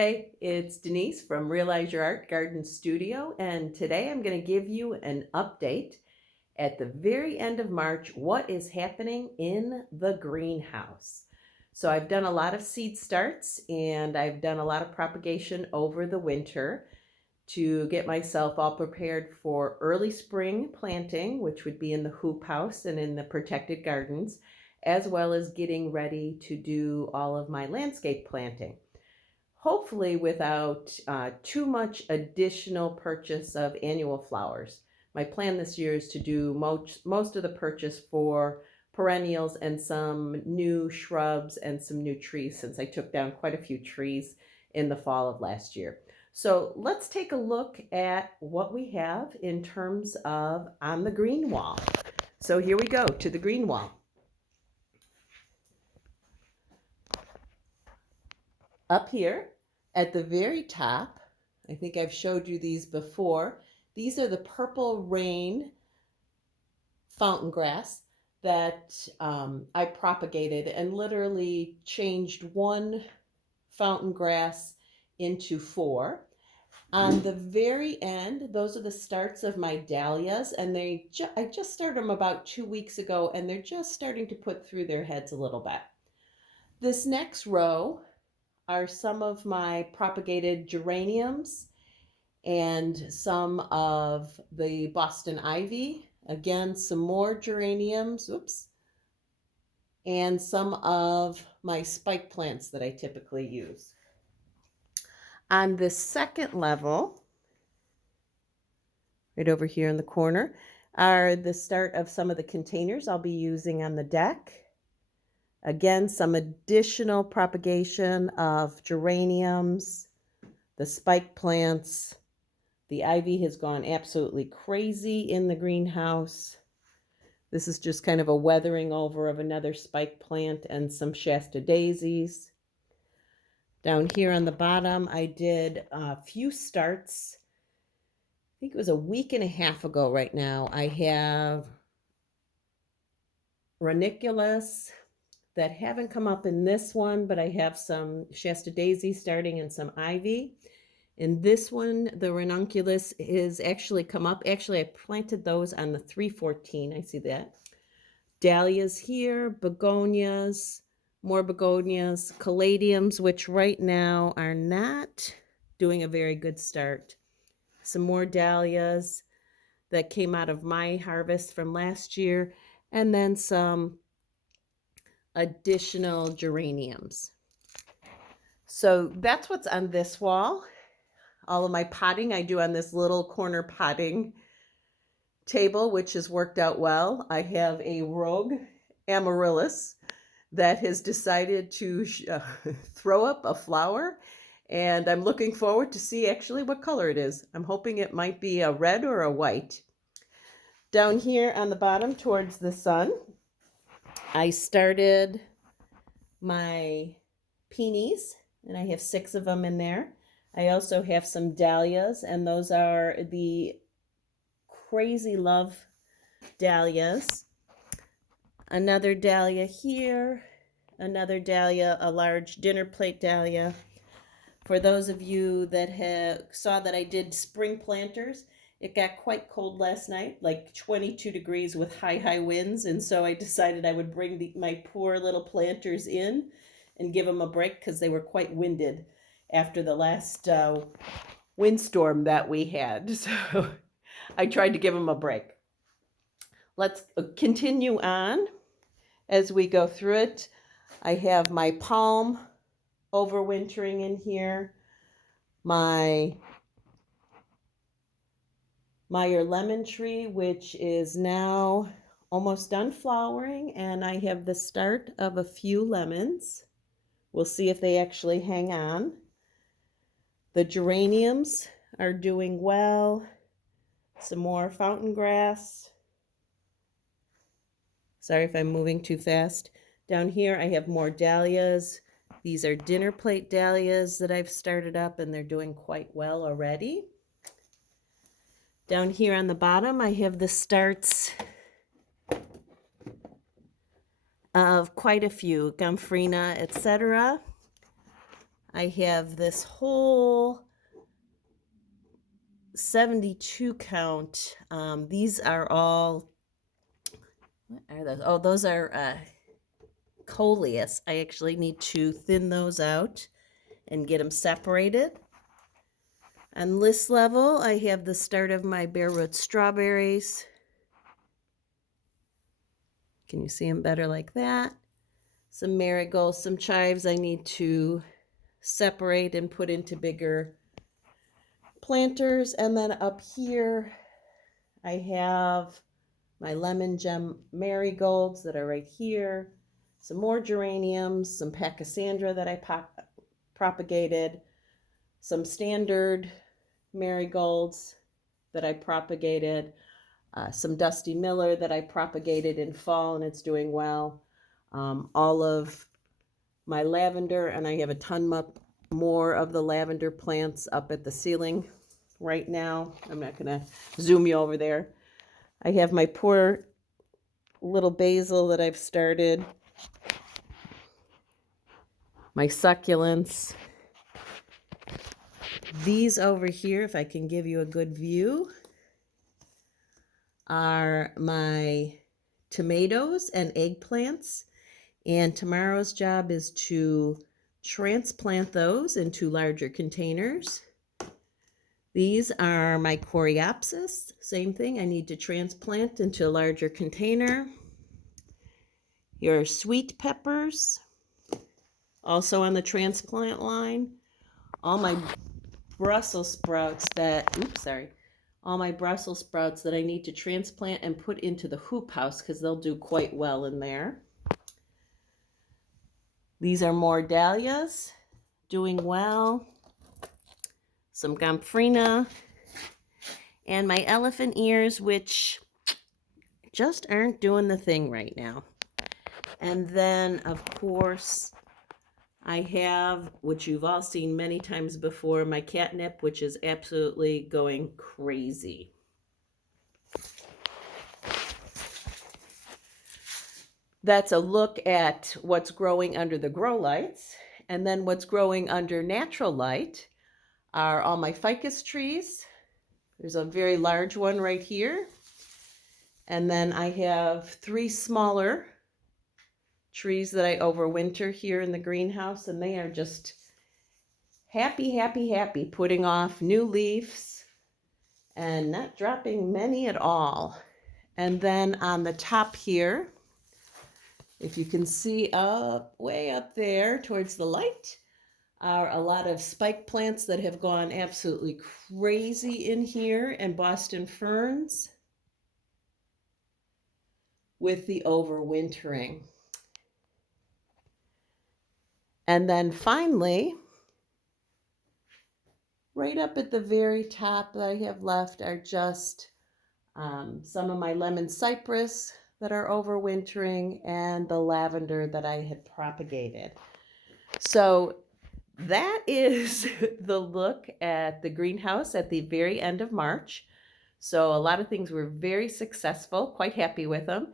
Hey, it's Denise from Realize Your Art Garden Studio, and today I'm going to give you an update at the very end of March what is happening in the greenhouse. So I've done a lot of seed starts and I've done a lot of propagation over the winter to get myself all prepared for early spring planting, which would be in the hoop house and in the protected gardens, as well as getting ready to do all of my landscape planting, hopefully without too much additional purchase of annual flowers. My plan this year is to do most of the purchase for perennials and some new shrubs and some new trees, since I took down quite a few trees in the fall of last year. So let's take a look at what we have in terms of on the green wall. So here we go to the green wall. Up here at the very top, I think I've showed you these before. These are the Purple Rain fountain grass that I propagated and literally changed one fountain grass into 4. On the very end, those are the starts of my dahlias, and I just started them about 2 weeks ago, and they're just starting to put through their heads a little bit. This next row are some of my propagated geraniums and some of the Boston ivy. Again, some more geraniums, and some of my spike plants that I typically use. On the second level, right over here in the corner, are the start of some of the containers I'll be using on the deck. Again, some additional propagation of geraniums, the spike plants. The ivy has gone absolutely crazy in the greenhouse. This is just kind of a weathering over of another spike plant and some Shasta daisies. Down here on the bottom, I did a few starts. I think it was a week and a half ago right now. I have ranunculus that haven't come up in this one, but I have some Shasta daisy starting and some ivy. In this one, the ranunculus has actually come up. Actually, I planted those on the 314. I see that. Dahlias here, begonias, more begonias, caladiums, which right now are not doing a very good start. Some more dahlias that came out of my harvest from last year, and then some additional geraniums. So that's what's on this wall. All of my potting I do on this little corner potting table, which has worked out well. I have a rogue amaryllis that has decided to throw up a flower, and I'm looking forward to see actually what color it is. I'm hoping it might be a red or a white. Down here on the bottom towards the sun, I started my peonies, and I have 6 of them in there. I also have some dahlias, and those are the Crazy Love dahlias. Another dahlia here, another dahlia, a large dinner plate dahlia. For those of you that saw that I did spring planters, it got quite cold last night, like 22 degrees with high winds, and so I decided I would bring my poor little planters in and give them a break because they were quite winded after the last windstorm that we had. So I tried to give them a break. Let's continue on as we go through it. I have my palm overwintering in here, my Meyer lemon tree, which is now almost done flowering, and I have the start of a few lemons. We'll see if they actually hang on. The geraniums are doing well. Some more fountain grass. Sorry if I'm moving too fast. Down here I have more dahlias. These are dinner plate dahlias that I've started up, and they're doing quite well already. Down here on the bottom I have the starts of quite a few, Gomphrena, etc. I have this whole 72 count. These are all, what are those? Oh, those are coleus. I actually need to thin those out and get them separated. On this level, I have the start of my bare root strawberries. Can you see them better like that? Some marigolds, some chives I need to separate and put into bigger planters. And then up here, I have my lemon gem marigolds that are right here, some more geraniums, some pachysandra that I propagated, some standard marigolds that I propagated, some Dusty Miller that I propagated in fall and it's doing well, all of my lavender, and I have a ton more of the lavender plants up at the ceiling right now. I'm not going to zoom you over there. I have my poor little basil that I've started, my succulents. These over here, if I can give you a good view, are my tomatoes and eggplants. And tomorrow's job is to transplant those into larger containers. These are my coreopsis, same thing, I need to transplant into a larger container. Your sweet peppers, also on the transplant line. All my Brussels sprouts all my Brussels sprouts that I need to transplant and put into the hoop house because they'll do quite well in there. These are more dahlias, doing well. Some gomphrena, and my elephant ears, which just aren't doing the thing right now. And then, of course, I have, which you've all seen many times before, my catnip, which is absolutely going crazy. That's a look at what's growing under the grow lights. And then what's growing under natural light are all my ficus trees. There's a very large one right here. And then I have 3 smaller trees that I overwinter here in the greenhouse, and they are just happy, happy, happy, putting off new leaves and not dropping many at all. And then on the top here, if you can see way up there towards the light, are a lot of spike plants that have gone absolutely crazy in here, and Boston ferns with the overwintering. And then finally, right up at the very top that I have left are just some of my lemon cypress that are overwintering and the lavender that I had propagated. So that is the look at the greenhouse at the very end of March. So a lot of things were very successful, quite happy with them.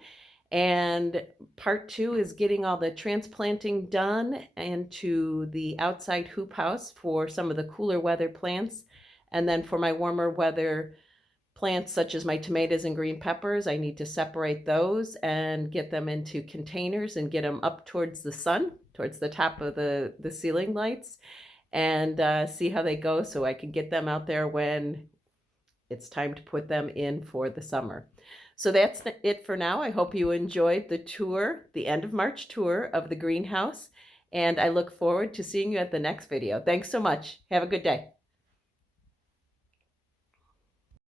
And part 2 is getting all the transplanting done into the outside hoop house for some of the cooler weather plants. And then for my warmer weather plants, such as my tomatoes and green peppers, I need to separate those and get them into containers and get them up towards the sun, towards the top of the ceiling lights, and see how they go so I can get them out there when it's time to put them in for the summer. So that's it for now. I hope you enjoyed the tour, the end of March tour of the greenhouse, and I look forward to seeing you at the next video. Thanks so much. Have a good day.